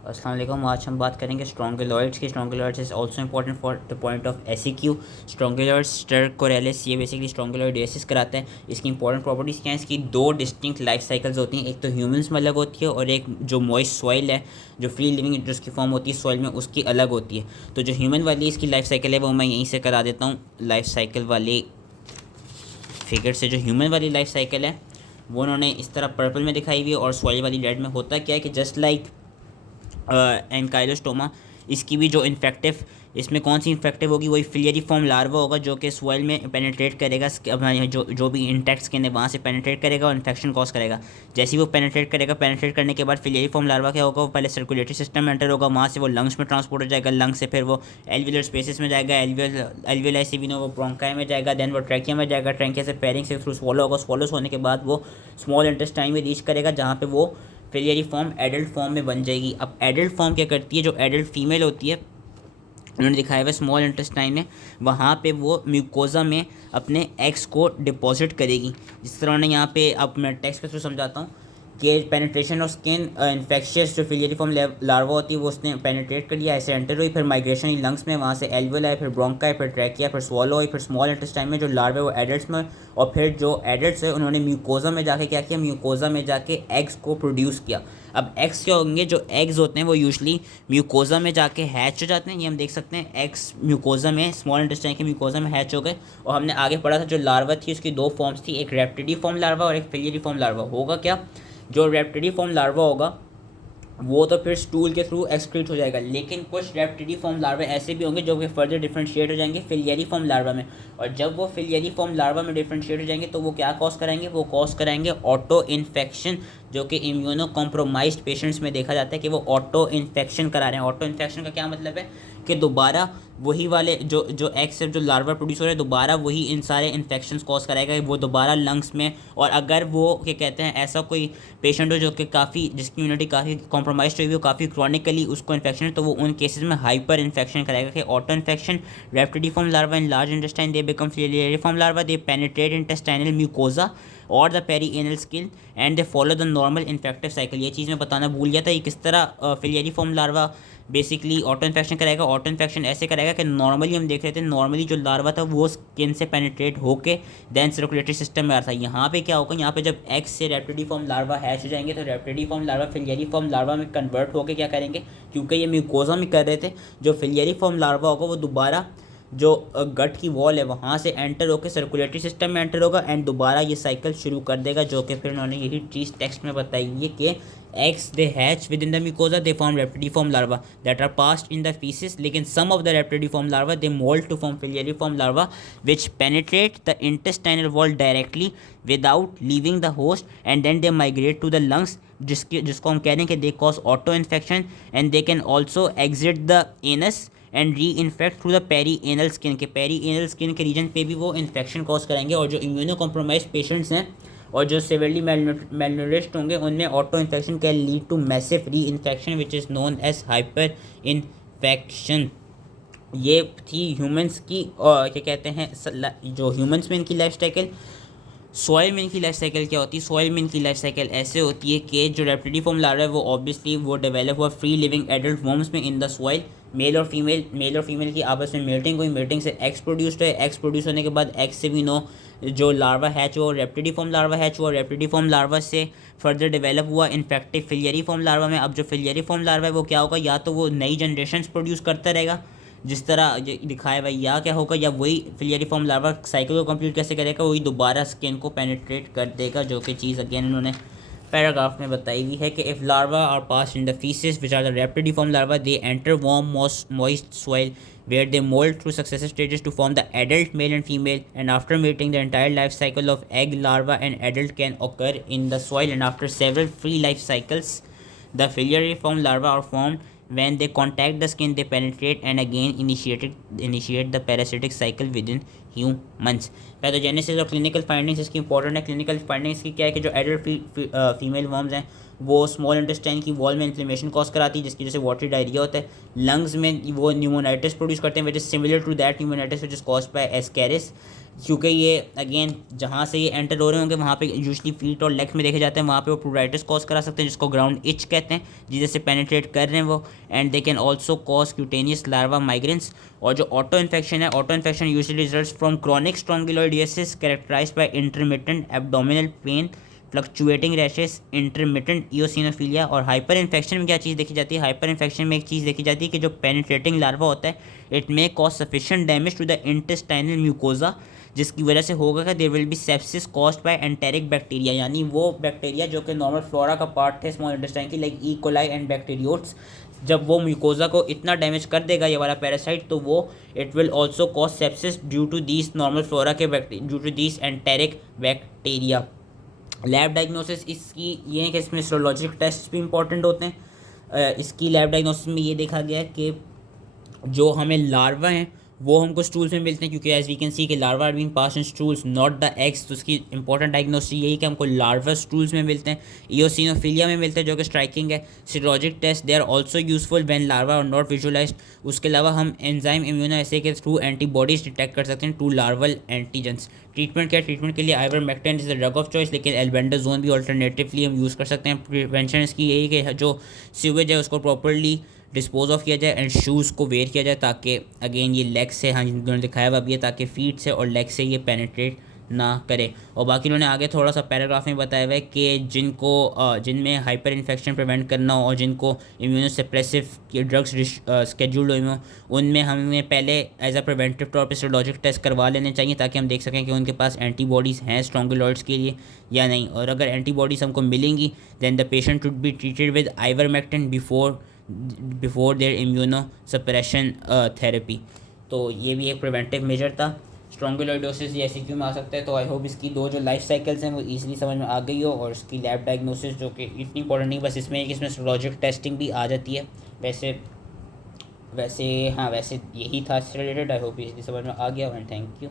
अस्सलाम वालेकुम। आज हम बात करेंगे स्ट्रोंगेलॉइड्स की। Strongyloides is also important for the point of SEQ. Strongyloides stercoralis ये बेसिकली स्ट्रोंगेलॉइडेसिस कराता है। इसकी इंपॉर्टेंट प्रॉपर्टीज़ क्या है? इसकी दो डिस्टिंक्ट लाइफ साइकिल्स होती हैं, एक तो ह्यूमंस में अलग होती है और एक जो मॉइस्ट सॉइल है, जो फ्री लिविंग जिसकी फॉर्म होती है सॉइल में, उसकी अलग होती है। तो जो ह्यूमन वाली इसकी लाइफ साइकिल है वो मैं यहीं से करा देता हूँ। लाइफ साइकिल वाली फिगर से जो ह्यूमन वाली लाइफ साइकिल है वो उन्होंने इस तरह पर्पल में दिखाई हुई है और सॉइल वाली रेड में। होता क्या है कि जस्ट लाइक एनकाइलोस्टोमा, इसकी भी जो इन्फेक्टिव, इसमें कौन सी इन्फेक्टिव होगी? वही फिलियरी फॉर्म लार्वा होगा जो कि सॉइल में पेनिट्रेट करेगा, जो भी इंटेक्ट स्किन है वहाँ से पेनिट्रेट करेगा और इन्फेक्शन कॉज करेगा। जैसे ही वो पेनिट्रेट करेगा, पेनिट्रेट करने के बाद फिलियरी फॉर्म लार्वा क्या होगा? वो पहले सर्कुलेटरी सिस्टम में एंटर होगा, वहाँ से वो लंग्स में ट्रांसपोर्ट हो जाएगा, लंग्स से फिर वो एल्विलर स्पेसिस में जाएगा, एल्वियलाई से भी वो ब्रोंकाई में जाएगा, देन वो ट्रैकिया में जाएगा, ट्रैकिया से फेरिंग से थ्रू स्वॉलो होगा, स्वॉलोस होने के बाद वो स्मॉल इंटेस्टाइन में रीच करेगा जहाँ पे वो फिलियरी फॉर्म एडल्ट फॉर्म में बन जाएगी। अब एडल्ट फॉर्म क्या करती है? जो एडल्ट फीमेल होती है, उन्होंने दिखाया हुआ स्मॉल इंटेस्टाइन में, वहाँ पे वो म्यूकोजा में अपने एग्स को डिपॉजिट करेगी। जिस तरह उन्होंने यहाँ पे, अब मैं टेक्स्ट के थ्रू समझाता हूँ कि पेनिट्रेशन ऑफ स्किन इन्फेक्शियस जो फिलियरी फॉर्म लार्वा होती है वो उसने पेनिट्रेट कर लिया, ऐसे एंटर हुई, फिर माइग्रेशन हुई लंग्स में, वहाँ से एल्वियोल आए, फिर ब्रोंकाई, फिर ट्रैकिया, फिर स्वॉलो हुई, फिर स्मॉल इंटेस्टाइन में जो लार्वा वो एडल्ट्स में, और फिर जो एडल्ट्स है उन्होंने म्यूकोजा में जाके क्या किया? म्यूकोजा में जाके एग्स को प्रोड्यूस किया। अब एग्स क्या होंगे? जो एग्स होते हैं वो यूजली म्यूकोजा में जाके हैच हो जाते हैं। ये हम देख सकते हैं, एग्स म्यूकोजा में, स्मॉल इंटेस्टाइन के म्यूकोजा में हैच हो गए। और हमने आगे पढ़ा था जो लार्वा थी उसकी दो फॉर्म्स थी, एक रेप्टिडी फॉर्म लार्वा और एक फिलियरी फॉर्म लार्वा। होगा क्या? जो रेप्टिडी फॉर्म लार्वा होगा वो तो फिर स्टूल के थ्रू एक्सक्रीट हो जाएगा, लेकिन कुछ रेप्टिडी फॉर्म लार्वा ऐसे भी होंगे जो कि फर्दर डिफरेंशिएट हो जाएंगे फिलियरी फॉर्म लार्वा में। और जब वो फिलियरी फॉर्म लार्वा में डिफरेंशिएट हो जाएंगे तो वो क्या कॉज कराएंगे? वो कॉज कराएंगे ऑटो इन्फेक्शन, जो कि इम्यूनो कॉम्प्रोमाइज्ड पेशेंट्स में देखा जाता है कि वो ऑटो इन्फेक्शन करा रहे हैं। ऑटो इन्फेक्शन का क्या मतलब है? कि दोबारा वही वाले जो जो एग से जो लार्वा प्रोड्यूस हो रहे हैं दोबारा वही इन सारे इन्फेक्शंस कॉज कराएगा, वो दोबारा लंग्स में। और अगर वो क्या कहते हैं, ऐसा कोई पेशेंट हो जो कि काफ़ी, जिसकी इम्यूनिटी काफ़ी कॉम्प्रोमाइज हुई हो, काफ़ी क्रॉनिकली उसको इन्फेक्शन है, तो वो उन केसेस में हाइपर इन्फेक्शन कराएगा। कि auto infection, rhabditiform larva in large intestine they become filariform larva, they penetrate intestinal mucosa और the peri anal skin and they follow the normal infective cycle. ये चीज़ मैं बताना भूल गया था, ये किस तरह फिलियरिफॉर्म लार्वा बेसिकली ऑटो इन्फेक्शन कराएगा। ऑटो इन्फेक्शन ऐसे कराएगा कि नॉर्मली हम देख रहे थे, नॉर्मली जो लार्वा था वो स्किन से पेनिट्रेट होके देन सर्कुलेटरी सिस्टम में आ रहा था। यहाँ पे क्या होगा? यहाँ पे जब एक्स से रेप्टिडिफॉर्म लार्वा हैच हो जाएंगे तो रेप्टिडिफॉर्म लार्वा फिलियरिफॉर्म लार्वा में कन्वर्ट होकर क्या करेंगे? क्योंकि ये म्यूकोजा में कर रहे थे, जो फिलियरिफॉर्म लार्वा होगा वो दोबारा जो गट की वॉल है वहाँ से एंटर होकर सर्कुलेटरी सिस्टम में एंटर होगा एंड दोबारा ये साइकिल शुरू कर देगा। जो कि फिर उन्होंने यही चीज़ टेक्स्ट में बताई है कि eggs they hatch within the mucosa, they form reptidiform larva that are passed in the feces, लेकिन some of the reptidiform larva they mold to form filiariform larva which penetrate the intestinal wall directly without leaving the host and then they migrate to the lungs, जिसको हम कह रहे हैं कि they cause auto infection and they can also exit the anus and re infect through the peri anal skin. के peri anal skin के region पे भी वो इन्फेक्शन कॉज कराएंगे। और जो इम्यूनो कॉम्प्रोमाइज पेशेंट्स हैं और जो सिवियरली मेलनरिश्ड होंगे उनमें auto infection can lead to massive re infection which is known as hyper infection. ये थी ह्यूमंस की, क्या कहते हैं, जो ह्यूमंस में इनकी लाइफ साइकिल। सॉइल में इनकी लाइफ साइकिल क्या होती है? सॉइल में इनकी लाइफ साइकिल ऐसे होती है कि जो रेप्टिडिफॉर्म लार्वा है वो ऑब्वियसली वो डेवलप हुआ फ्री लिविंग एडल्ट वॉर्म्स में इन द सॉइल। मेल और फीमेल की आपस में मेल्टिंग हुई, मेल्टिंग से एग्स प्रोड्यूस्ड है, एग्स प्रोड्यूस होने के बाद एग्स से भी नो जो लार्वा हैच हुआ रेप्टिडिफॉर्म लार्वा हैच हुआ, रेप्टिडिफॉर्म लार्वा से फर्दर डेवलप हुआ इन्फेक्टिव फिलियरिफॉर्म लार्वा में। अब जो फिलियरिफॉर्म लार्वा है वो क्या होगा? या तो वो नई जनरेशन प्रोड्यूस करता रहेगा जिस तरह ये दिखाया हुआ, या क्या होगा, या वही फिलियरिफॉर्म लार्वा साइकिल को कंप्लीट कैसे करेगा? वही दोबारा स्किन को पेनिट्रेट कर देगा, जो कि चीज़ अगेन इन्होंने पैराग्राफ में बताई हुई है कि if larva are pass in the feces which are the rhabditiform larva they enter warm moist soil where they mold through successive stages to form the adult male and female, and after mating the entire life cycle of egg, larva and adult can occur in the soil, and after several free life cycles the filiariform larvae are formed. When they contact the skin they penetrate and again initiate the parasitic cycle within humans. Pathogenesis और clinical findings इसकी important है। Clinical findings की क्या है कि जो adult female worms हैं वो स्मॉल इंटेस्टाइन की वॉल में इन्फ्लेमेशन कॉज कराती है जिसकी वजह से वाटरी डायरिया होता है। लंग्स में वो न्यूमोनाइटिस प्रोड्यूस करते हैं which is similar to that pneumonitis which is caused by ascaris. क्योंकि ये अगेन जहाँ से ये एंटर हो रहे होंगे वहाँ पे यूजली फीट और लेग्स में देखे जाते हैं, वहाँ पे वो प्लूराइटिस कॉज करा सकते हैं जिसको ग्राउंड इच कहते हैं, जिधर से पेनिट्रेट कर रहे हैं वो। And they can also cause cutaneous larva migrans. और जो ऑटो इन्फेक्शन है, auto infection usually results from chronic strongyloidiasis characterized by intermittent abdominal pain, fluctuating rashes, intermittent eosinophilia. और हाइपर इन्फेक्शन में क्या चीज़ देखी जाती है? हाइपर इन्फेक्शन में एक चीज़ देखी जाती है कि जो पेनिट्रेटिंग लार्वा होता है, it may cause sufficient damage to the intestinal mucosa, जिसकी वजह से होगा कि there will be sepsis caused by enteric bacteria, यानी वो बैक्टीरिया जो कि नॉर्मल फ्लोरा का पार्ट है स्मॉल इंटेस्टाइन की, like E coli and bacteroides, जब वो म्यूकोजा को इतना डैमेज कर देगा ये वाला पैरासाइट, तो वो it will also cause sepsis due to these normal flora के due to these enteric bacteria. Lab diagnosis इसकी ये है कि इसमें सीरोलॉजिक टेस्ट भी इंपॉर्टेंट होते हैं। इसकी लैब डायग्नोसिस में ये देखा गया है कि जो हमें लार्वा हैं वो हमको स्टूल्स में मिलते हैं, क्योंकि एज वी कैन सी कि larva are being pass in stools not the eggs, तो उसकी इंपॉर्टेंट डायग्नोसिस यही कि हमको लार्वा स्टूल्स में मिलते हैं। इयोसिनोफिलिया में मिलते हैं जो कि स्ट्राइकिंग है। Serologic test they are also useful when larva are not visualised. उसके अलावा हम एंजाइम इम्यूनोएसे के थ्रू एंटीबॉडीज डिटेक्ट कर सकते हैं टू लार्वल एंटीजेंस। ट्रीटमेंट क्या? ट्रीटमेंट के लिए ivermectin is the drug of choice, लेकिन एल्बेंडाजोन भी ऑल्टरनेटिवली हम यूज़ कर सकते हैं। प्रिवेंशन इसकी यही कि जो सीवेज है उसको प्रॉपरली डिस्पोज ऑफ किया जाए एंड शूज़ को वेयर किया जाए, ताकि अगेन ये लेग से, हाँ जिन्होंने दिखाया हुआ भी है, ताकि फीट से और लेग से ये पेनिट्रेट ना करे। और बाकी उन्होंने आगे थोड़ा सा पैराग्राफ में बताया हुआ है कि जिनमें हाइपर इन्फेक्शन प्रिवेंट करना हो और जिनको इम्यूनोसप्रेसिव ड्रग्स स्केड्यूल्ड हुए हों, उनमें हमें पहले एज अ प्रिवेंटिव तौर पर सीरोलॉजिक टेस्ट करवा लेने चाहिए, ताकि हम देख सकें कि उनके पास एंटीबॉडीज़ हैं स्ट्रॉन्गिलॉइड्स के लिए या नहीं। और अगर एंटीबॉडीज़ हमको मिलेंगी then the patient should be treated with ivermectin before their immunosuppression therapy. तो ये भी एक प्रिवेंटिव मेजर था। स्ट्रॉन्गिलोइडोसिस ये एमसीक्यू में आ सकता है, तो आई होप इसकी दो जो लाइफ साइकिल्स हैं वो ईजिली समझ में आ गई हो, और इसकी लैब डायग्नोसिस जो कि इतनी इंपॉर्टेंट नहीं, बस इसमें कि इसमें सीरोलॉजिक टेस्टिंग भी आ जाती है। वैसे वैसे हाँ, वैसे यही था इससे रिलेटेड। आई होप इजीली समझ में आ गया, एंड थैंक यू।